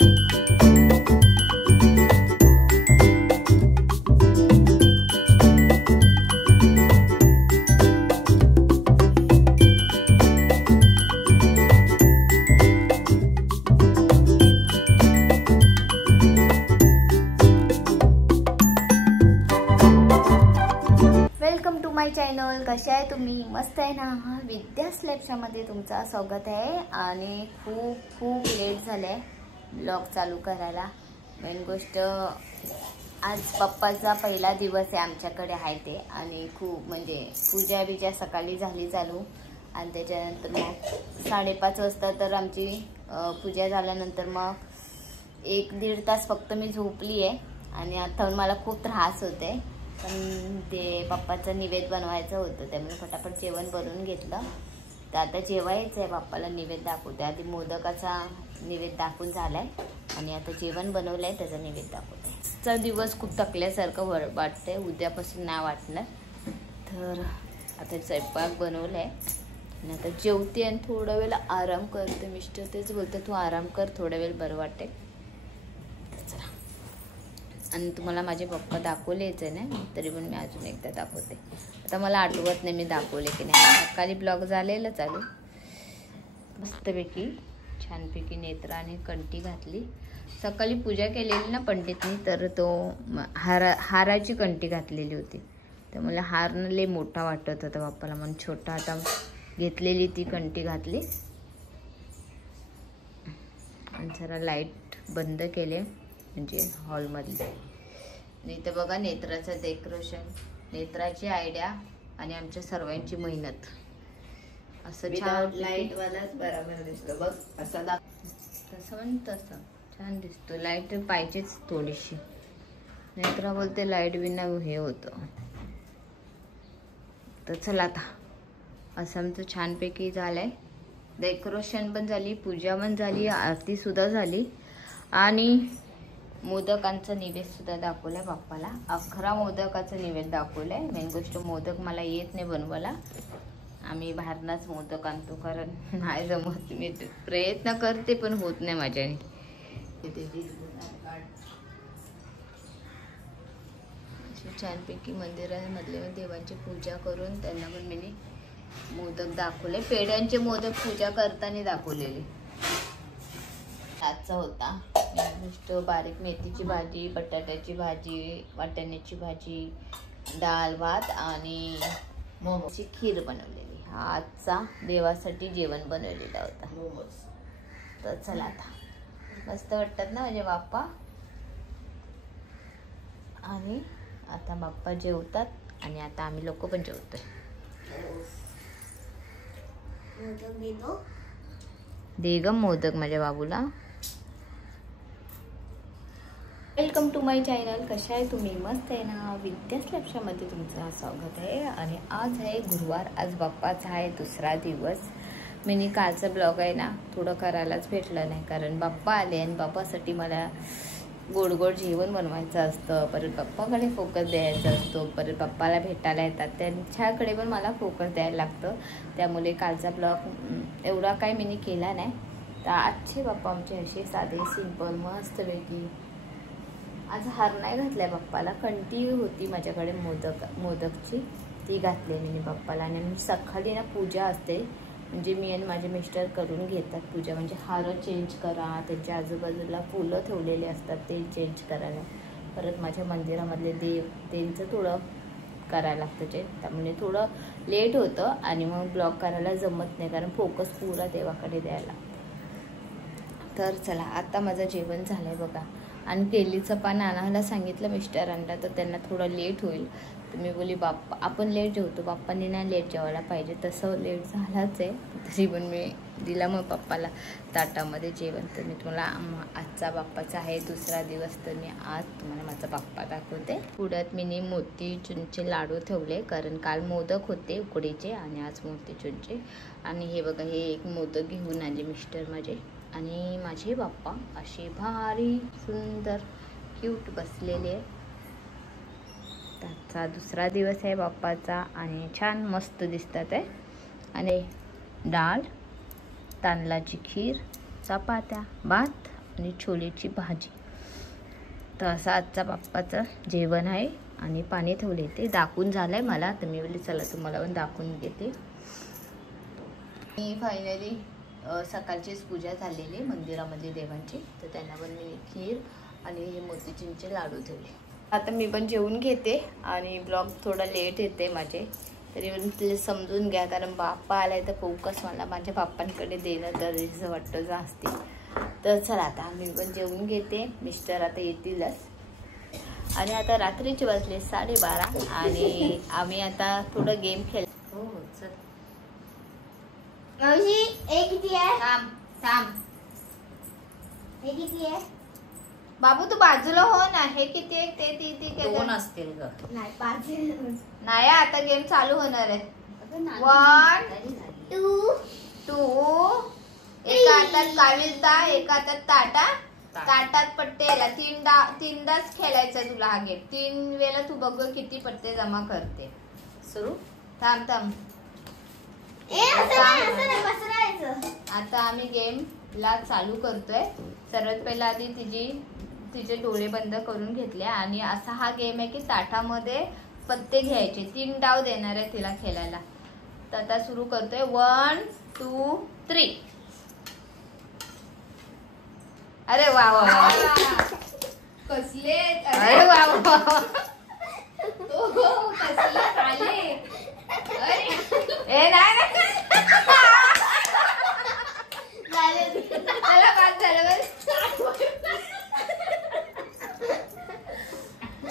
Welcome to my channel. कशा आहे तुम्ही? मस्त आहे ना? विद्या स्लॅबच्यामध्ये तुमचं स्वागत आहे. आणि खूप खूप लेट झालंय ब्लॉग चालू करायला. मेन गोष्ट आज पप्पाचा पहिला दिवस आहे आमच्याकडे आहे ते. आणि खूप म्हणजे पूजा बिजा सकाळी झाली चालू आणि त्याच्यानंतर मग 5:30 वाजता तर आमची पूजा झाल्यानंतर मग 1-1.5 तास फक्त मी झोपली आहे. आणि आता मला खूप त्रास होते पण ते पप्पाचं निवेद बनवायचं होतं त्यामुळे फटाफट जेवण बनवून घेतलं. तर आता जेवायचं आहे. पप्पाला निवेद दाखवते. आधी मोदकाचा निवेद दाखवून झालाय आणि आता जेवण बनवलं आहे त्याचा निवेद दाखवते. आजचा दिवस खूप थकल्यासारखं वाटतंय. उद्यापासून नाही वाटणार. तर आता स्वयंपाक बनवलं आहे आणि आता जेवते आणि थोडा वेळ आराम करते. मिस्टर तेच बोलते तू आराम कर थोडा वेळ बरं वाटेल. चला. आणि तुम्हाला माझे पप्पा दाखवलेच आहे ना तरी पण मी अजून एकदा दाखवते. आता मला आठवत नाही मी दाखवले की नाही. सकाळी ब्लॉग झालेला चालू मस्तपैकी छानपैकी नेत्राने कंठी घातली. सकाळी पूजा केलेली ना पंडितनी तर तो हाराची कंठी घातलेली होती. त्यामुळे हार लय मोठा वाटत होता पप्पाला म्हणून छोटा आता घेतलेली ती कंठी घातली. आणि जरा लाईट बंद केले म्हणजे हॉलमधले. आणि इथे बघा नेत्राचं डेकोरेशन, नेत्राची आयडिया आणि आमच्या सर्वांची मेहनत. असं छान लाईट वालाच बरोबर दिसतो बघ. असं तसं पण तसं छान दिसतो. लाईट पाहिजेच थोडीशी. नेत्रा बोलते लाईट बिना हे होतं. तर चला आता असं आमचं छानपैकी झालंय. डेकोरेशन पण झाली, पूजा पण झाली, आरती सुद्धा झाली आणि मोदकांचा निवेद सुद्धा दाखवलाय बाप्पाला. 11 मोदकाचा निवेद दाखवलाय. मेन गोष्ट मोदक मला येत नाही बनवायला. आम्ही बाहेरनाच मोदक आणतो कारण नाही जमत. मी प्रयत्न करते पण होत नाही माझ्याने. छानपैकी मंदिरामधले देवांची पूजा करून त्यांना पण मी मोदक दाखवले. पेढ्यांचे मोदक पूजा करताना दाखवलेले. आजचा होता गोष्ट बारीक मेथीची भाजी, बटाट्याची भाजी, वाटाण्याची भाजी, डाळ भात आणि मोमोची खीर बनवलेली. हा आजचा देवासाठी जेवण बनवलेला होता. तर चला आता मस्त वाटतात ना माझे बाप्पा. आणि आता बाप्पा जेवतात आणि आता आम्ही लोक पण जेवतोय. दे ग मोदक माझ्या बाबूला. Welcome to my channel. कशा आहे तुम्ही? मस्त आहे ना? विद्या स्लॅबच्यामध्ये तुमचं स्वागत आहे. आणि आज आहे गुरुवार. आज बाप्पाचा आहे दुसरा दिवस. मी कालचा ब्लॉग आहे ना थोडं करायलाच भेटलं नाही कारण बाप्पा आले आणि बाप्पासाठी मला गोड गोड जेवण बनवायचं असतं. परत बाप्पाकडे फोकस द्यायचा असतो. परत बाप्पाला भेटायला येतात त्यांच्याकडे पण मला फोकस द्यायला लागतं. त्यामुळे कालचा ब्लॉग एवढा काही मी केला नाही. तर आजचे बाप्पा आमचे असे साधे सिंपल मस्तपैकी. आज हार नाही घातलाय बाप्पाला. कंठी होती माझ्याकडे मोदकची ती घातलेली मी बाप्पाला. आणि सकाळी ना पूजा असते म्हणजे मी आणि माझे मिस्टर करून घेतात पूजा. म्हणजे हार चेंज करा, त्यांच्या आजूबाजूला फुलं ठेवलेले असतात ते चेंज करायला. परत माझ्या मंदिरामधले देव त्यांचं थोडं करायला लागतं चेंज. त्यामुळे थोडं लेट होतं आणि मग ब्लॉग करायला जमत नाही कारण फोकस पुरा देवाकडे द्यायला लागतं. तर चला आता माझं जेवण झालंय बघा. आणि केलीचं पान आणायला सांगितलं मिस्टरांना तर त्यांना थोडं लेट होईल. तर मी बोली बाप्पा आपण लेट जेवतो, बाप्पांनी नाही लेट जेवायला पाहिजे. तसं लेट झालाच आहे तरी पण मी दिला मग पप्पाला ताटामध्ये जेवण. तर मी तुम्हाला आजचा बाप्पाचा आहे दुसरा दिवस तर मी आज तुम्हाला माझा बाप्पा दाखवते. पुढ्यात मी मोतीचूरचे लाडू ठेवले कारण काल मोदक होते उकडीचे आणि आज मोतीचूरचे. आणि हे बघा हे एक मोदक घेऊन आले मिस्टर माझे आणि माझे बाप्पा असे भारी सुंदर क्यूट बसलेले. त्याचा दुसरा दिवस आहे बाप्पाचा आणि छान मस्त दिसतात आहे. आणि डाळ, तांदळाची खीर, चपात्या, भात आणि छोलेची भाजी. तर असं आजचा बाप्पाचं जेवण आहे. आणि पाणी ठेवले ते दाखवून झालंय मला, तर मी बोलले चला तुम्हाला पण दाखवून देते. मी फायनली सकाळचीच पूजा झालेली मंदिरामध्ये देवांची, तर त्यांना पण मी खीर आणि हे मोतीचूरचे लाडू ठेवले. आता मी पण जेवून घेते आणि ब्लॉग थोडा लेट येते माझे, तरी पण प्लीज समजून घ्या, कारण बाप्पा आलाय तर फोकस मला माझ्या बाप्पांकडे देणं गरजेचं वाटतं जास्ती. तर चला आता मी पण जेवून घेते, मिस्टर आता येतीलच. आणि आता रात्रीचे वाजले 12:30 आणि आम्ही आता थोडं गेम खेळ. हो चल मावशी एक किती आहे? थांब थांब हे किती आहे? बाबू तू बाजूला हो ना. हे किती आहे? ते ती 2 असतील ग. नाही 5. नाही आता गेम चालू होणार आहे. 1 2 एका हातात काविलता, एका हातात ताटा. ताटात पट्टे याला तीनदाच खेळायचा तुला हा गेम. 3 वेळेला तू बघ किती पट्टे जमा करते. सुरू. थांब थांब. आता आम्ही गेम ला चालू करतोय. सर्वात पहिला आधी तिचे डोळे बंद करून घेतले आणि असा हा गेम आहे की ताटामध्ये पत्ते घ्यायचे. 3 डाव देणार आहे तिला खेळायला. तर आता सुरू करतोय. 1 2 3. अरे वा वा कसले? अरे वा वा कसले आले? ए नाही झाले. चला बाद झालं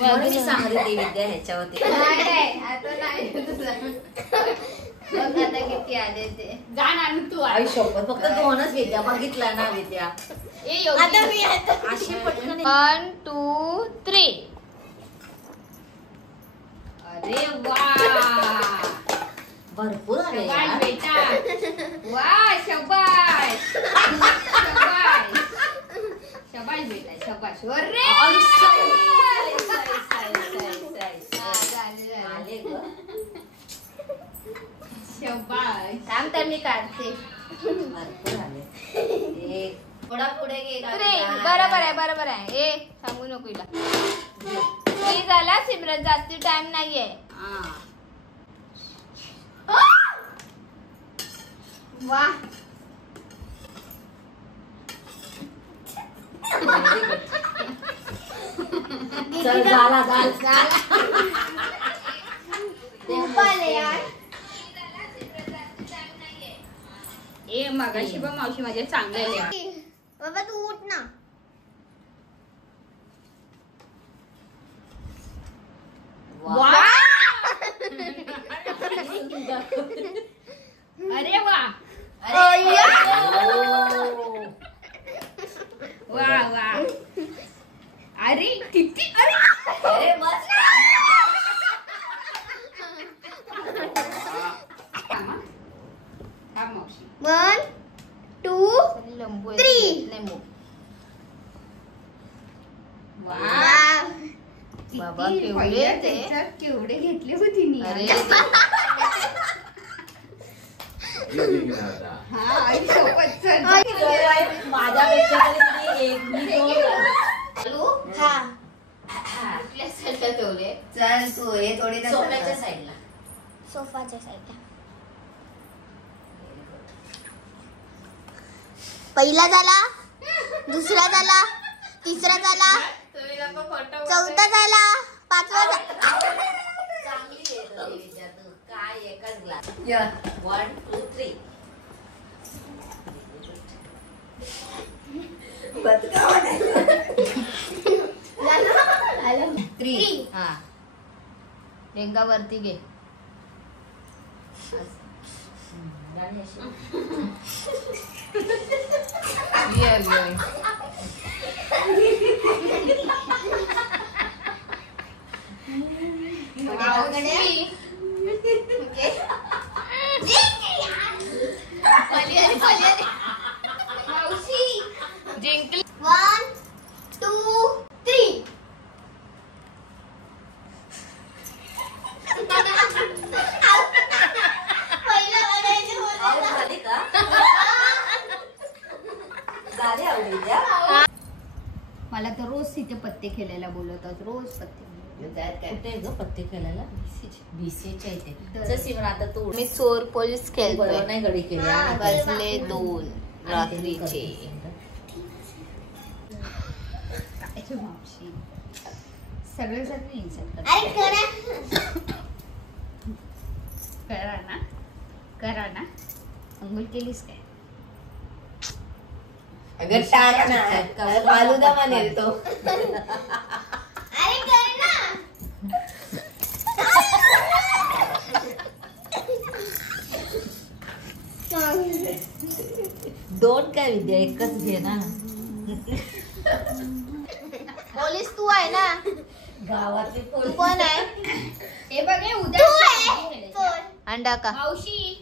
म्हणून मी सांगते ती विद्या ह्याच्यावरती. नाही आता नाही बघ आता किती आले ते. गाण आणून तू आई शपथ फक्त 2च विद्या बघितला ना विद्या. आता मी अशी पटकन 1 2 3. अरे वा भरपूर आले शाबाश यार. बेटा. वा शाबाश शाबाश शाबाश बेटा शाबाश. अरे आई, साई, साई, साई, साई, साई. आले ग. शाबाश. थांब तर मी काढते. भरपूर आले. एक थोडा पुढे घे. 3. बरोबर आहे. ए सांगू नको हिला. 3 झाला सिमरन, जास्ती टाइम नाहीये. वा चल झाला. ए मगाशी बघ मावशी माझ्या चांगले. बाबा तू उठ ना. वा अरे वा वा वा. अरे किती. अरे मस्त. मावशी 1 2 लंबू 3. नाही मग वा बाबा किती केवढे पहिल्या ते. त्याच्यात केवढे घेतले होती नी. अरे हा आई शपथ. चल. माझ्यापेक्षा तरी तुम्ही एक मी 2. चालू. हा कुठल्या साईडला ठेवले? चल तू हे थोडी सोफ्याच्या साईडला. सोफाच्या साईडला. पहिला झाला, दुसरा झाला, तिसरा झाला, तुम्ही लोक खोटं चौथा झाला, 5वा झाला. चांगली आहे विद्या तू. काय एकच ग्लास. 1 2 3. झालं? 3. हा लेंगा वरती घे. ये. मावशी. मावशी जिंकली. 1 2 3. झाली का? झाली आवडी द्या. मला तर रोज तिथे पत्ते खेळायला बोलवतात, रोज पत्ते. कुठे ग पत्ते खेळायला? बीसीच्या इथे. चल सिमरन आता तू मी चोर पोलीस खेळतोय. बरोबर नाही गडी केली. आणि वाजले 2 रात्रीचे. काय मावशी सगळेजण इन्सल्ट अरे करा. करा ना अंघोळ केलीस काय? अगं टाक ना, फालुदा माने तो. अरे कर ना. दोन काय विद्या, एकच घे ना. पोलीस तू आहे ना. गावातली तू कोण आहे? हे बघ हे तू उद्या आहे. खेळायचं. अंडा का? मावशी